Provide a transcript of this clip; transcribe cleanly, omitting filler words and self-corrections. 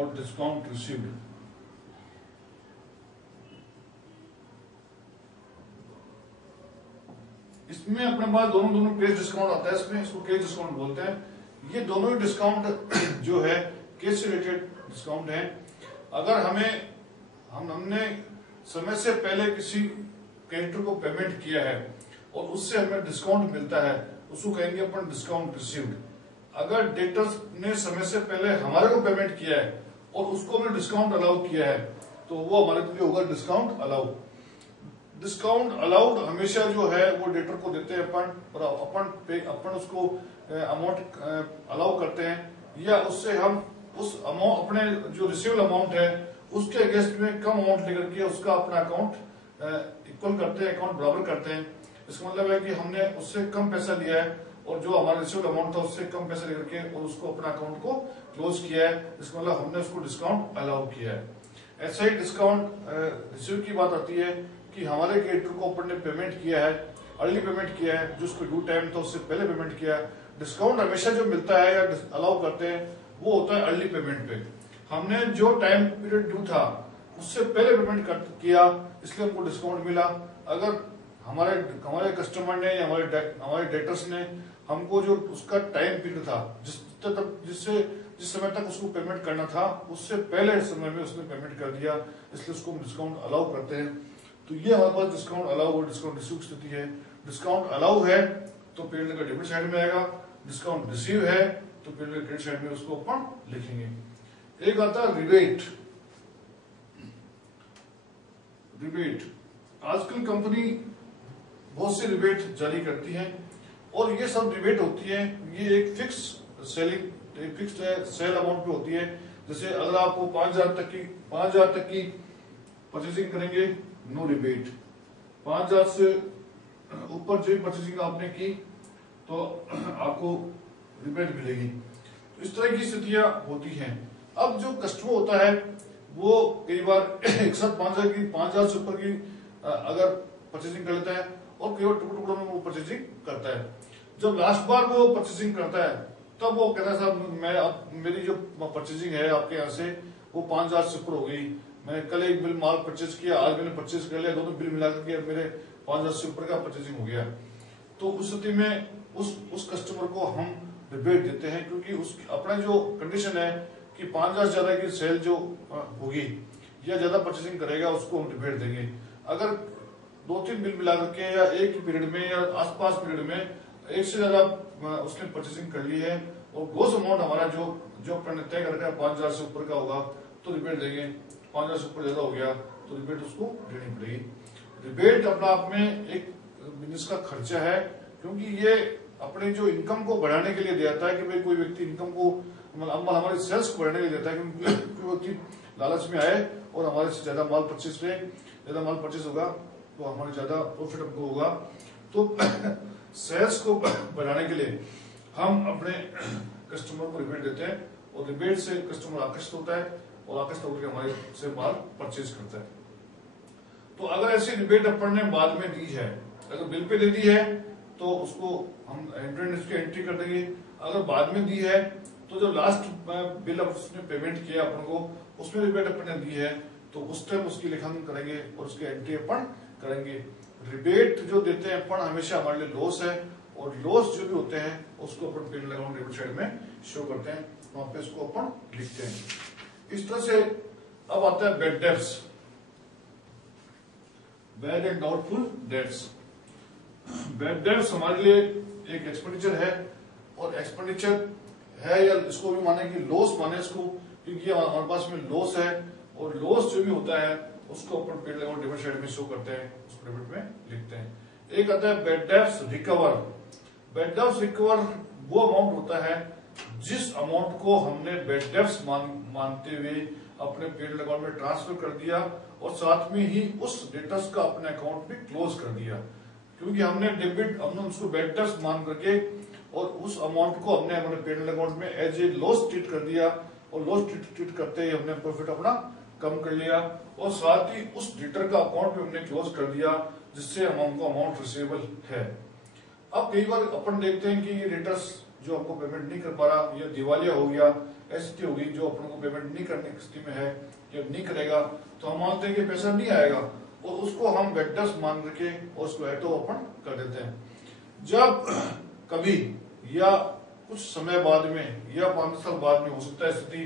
और discount received. इसमें अपने पास दोनों कैश डिस्काउंट आता है, इसमें इसको कैश डिस्काउंट बोलते हैं। ये दोनों ही डिस्काउंट जो है कैश से रिलेटेड डिस्काउंट है। अगर हमने समय से पहले किसी क्रेडिटर को पेमेंट किया है और उससे हमें डिस्काउंट मिलता है, उसको कहेंगे अपन डिस्काउंट रिसीव्ड। अगर डेटर्स ने समय से पहले हमारे को पेमेंट किया है और उसको हमने डिस्काउंट अलाउ किया है, तो वो हमारे लिए होगा डिस्काउंट अलाउ। डिस्काउंट अलाउड हमेशा जो है वो डेटर को देते हैं अपन, और अपन उसको अमाउंट अलाउ करते हैं, या उससे हम उस अमाउंट अपने जो रिसीव्ड अमाउंट है उसके अगेंस्ट में कम अमाउंट लेकर के उसका अपना अकाउंट इक्वल करते हैं, अकाउंट बराबर करते हैं। इसका मतलब है कि हमने उससे कम पैसा लिया है और जो हमारा रिसीव्ड अमाउंट था उससे कम पैसा लेकर के और उसको अपना अकाउंट को क्लोज किया है, इसका मतलब हमने उसको डिस्काउंट अलाउ किया है। ऐसा ही डिस्काउंट रिसीव की बात आती है कि हमारे क्रेडिटर को अपन ने पेमेंट किया है, अर्ली पेमेंट किया है, जो उसको ड्यू टाइम था उससे पहले पेमेंट किया है। डिस्काउंट हमेशा जो मिलता है या अलाउ करते हैं वो होता है अर्ली पेमेंट पे। हमने जो टाइम पीरियड ड्यू था उससे पहले पेमेंट किया, इसलिए हमको डिस्काउंट मिला। अगर हमारे कस्टमर ने या हमारे डेटर्स ने हमको जो उसका टाइम पीरियड था जिस समय तक उसको पेमेंट करना था उससे पहले समय में उसने पेमेंट कर दिया, इसलिए उसको डिस्काउंट अलाउ करते हैं। तो ये हमारे पास डिस्काउंट अलाउ और डिस्काउंट रिसीव की स्थिति है। डिस्काउंट अलाउ है तो पीरियड का डेबिट साइड में आएगा, डिस्काउंट रिसीव है तो पीरियड का क्रेडिट साइड में उसको अपन लिखेंगे। एक आता है रिबेट। आजकल कंपनी बहुत सी रिबेट जारी करती है और ये सब रिबेट होती है, ये एक फिक्स सेल अमाउंट पे होती है। जैसे अगर आपको 5,000 तक की परचेसिंग करेंगे, नो रिबेट। 5,000 से ऊपर जो परचेसिंग आपने की तो आपको रिबेट मिलेगी। तो इस तरह की स्थितियां होती हैं। अब जो कस्टमर होता है वो कई बार एक साथ 5,000 से ऊपर की अगर परचेसिंग कर लेता है और कई बार टुकड़ों में वो परचेसिंग करता है। जब लास्ट बार वो परचेसिंग करता है तब वो कहता है साहब मेरी जो परचेसिंग है आपके यहाँ से वो 5,000 से ऊपर हो गई, मैंने कल एक बिल माल परचेज किया, आज मैंने परचेज कर लिया, दोनों बिल मिलाकर के मेरे 5,000 से ऊपर का परचेसिंग हो गया। तो उस स्थिति में उस कस्टमर को हम रिबेट देते हैं, क्योंकि अपना जो कंडीशन है कि 5,000 ज्यादा की सेल जो होगी या ज्यादा परचेसिंग करेगा उसको हम रिबेट देंगे। अगर 2-3 बिल मिला करके या एक ही पीरियड में या आसपास पीरियड में एक से ज्यादा उसने परचेसिंग कर ली है और ग्रोस अमाउंट हमारा जो अपन तय कर रखा है 5,000 से ऊपर का होगा तो रिबेट देंगे। 5,000 से ऊपर ज्यादा हो गया तो रिबेट उसको देनी पड़ेगी। रिबेट अपना आप में एक बिजनेस का खर्चा है, क्योंकि ये अपने जो इनकम को बढ़ाने के लिए देता है कि भाई कोई व्यक्ति इनकम को हमारी सेल्स को बढ़ाने के लिए देता है, क्योंकि कोई व्यक्ति लालच में आए और हमारे से ज्यादा माल परचेज करे, ज्यादा माल परचेज होगा तो हमारे ज्यादा प्रॉफिट हमको होगा। तो सेल्स को बढ़ाने के लिए हम अपने कस्टमर को रिबेट देते हैं और रिबेट से कस्टमर आकर्षित होता है और आकर्षित होकर हमारे से माल परचेज करता है। तो अगर ऐसी रिबेट अपन ने बाद में दी है, अगर बिल पे दे दी है तो उसको हम एंट्री कर देंगे। अगर बाद में दी है तो जो लास्ट बिल उसने पेमेंट किया अपन को उसमें रिबेट अपन ने दी है तो उस टाइम उसकी लेखांकन करेंगे और उसकी एंट्री अपन करेंगे। रिबेट जो देते हैं अपन हमेशा हमारे लिए लॉस है, और लॉस जो भी होते हैं उसको अपन पेन लगाउंट डेबिट साइड में शो करते हैं, वहां पे उसको अपन लिखते हैं। इस तरह से अब आता है bad debts, bad and doubtful debts. Bad debts हमारे लिए एक एक्सपेंडिचर है, और एक्सपेंडिचर है या इसको भी माने कि लॉस माने इसको, क्योंकि हमारे पास में लॉस है और लॉस जो भी होता है उसको अपन पेन लगाउंट डेबिट साइड में शो करते हैं, उसको डेबिट में लिखते हैं। एक आता है bad debts recover. Bad debts recover वो अमाउंट होता है जिस अमाउंट को हमने बैड डेब्ट्स मानते हुए अपने पेड अकाउंट में ट्रांसफर कर दिया और साथ में ही उस डेटर्स का अपने अकाउंट में क्लोज कर दिया, क्योंकि हमने उसको बैड डेब्ट्स मान करके और उस अमाउंट को हमने अपने पेड अकाउंट में एज ए लॉस ट्रीट कर दिया, और लॉस ट्रीट करते ही हमने प्रॉफिट अपना कम कर लिया और साथ ही उस डेटर का अकाउंट भी हमने क्लोज कर दिया, जिससे हमको अमाउंट रिसीवेबल है। अब कई बार अपन देखते हैं कि ये डेटर्स जो हमको पेमेंट नहीं कर पा रहा, या दिवालिया हो गया, ऐसी स्थिति होगी जो अपन को पेमेंट नहीं करने की स्थिति में है या नहीं करेगा, तो हम मानते हैं कि पैसा नहीं आएगा और उसको हम वेक्टर्स मान के और उसको ऐटो ओपन कर देते हैं। जब कभी या कुछ समय बाद में या 5 साल बाद में हो सकता है स्थिति